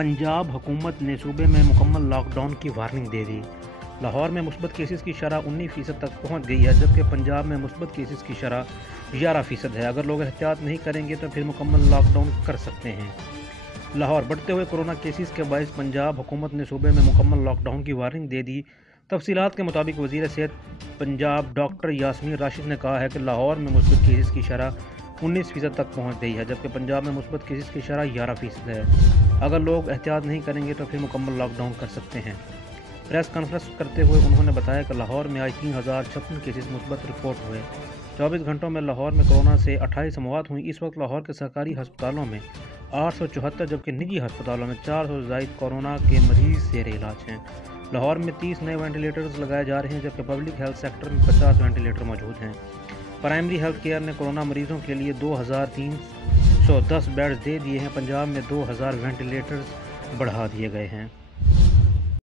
पंजाब हुकूमत ने सूबे में मुकम्मल लॉकडाउन की वार्निंग दे दी। लाहौर में मुस्बत केसेस की शरह 19% तक पहुंच गई है, जबकि पंजाब में मुस्बत केसेस की शरह 11% है। अगर लोग एहतियात नहीं करेंगे तो फिर मुकम्मल लॉकडाउन कर सकते हैं। लाहौर बढ़ते हुए कोरोना केसेस के बायस पंजाब हुकूमत ने सूबे में मुकम्मल लॉकडाउन की वार्निंग दे दी। तफसीलात के मुताबिक वज़ीर सेहत पंजाब डॉक्टर यास्मीन राशिद ने कहा है कि लाहौर में मुस्बत केसेस की शरह 19% तक पहुंच गई है, जबकि पंजाब में मुस्बत केसेस की शरह 11% है। अगर लोग एहतियात नहीं करेंगे तो फिर मुकम्मल लॉकडाउन कर सकते हैं। प्रेस कॉन्फ्रेंस करते हुए उन्होंने बताया कि लाहौर में आज 3056 केसेस मुस्बत रिपोर्ट हुए। 24 घंटों में लाहौर में कोरोना से 28 मौत हुई। इस वक्त लाहौर के सरकारी अस्पतालों में 874 जबकि निजी अस्पतालों में 400 से ज़ायद कोरोना के मरीज जेर इलाज हैं। लाहौर में 30 नए वेंटिलेटर्स लगाए जा रहे हैं, जबकि पब्लिक हेल्थ सेक्टर में 50 वेंटिलेटर मौजूद हैं। प्राइमरी हेल्थ केयर ने कोरोना मरीजों के लिए 2310 बेड्स दे दिए हैं। पंजाब में 2000 वेंटिलेटर्स बढ़ा दिए गए हैं।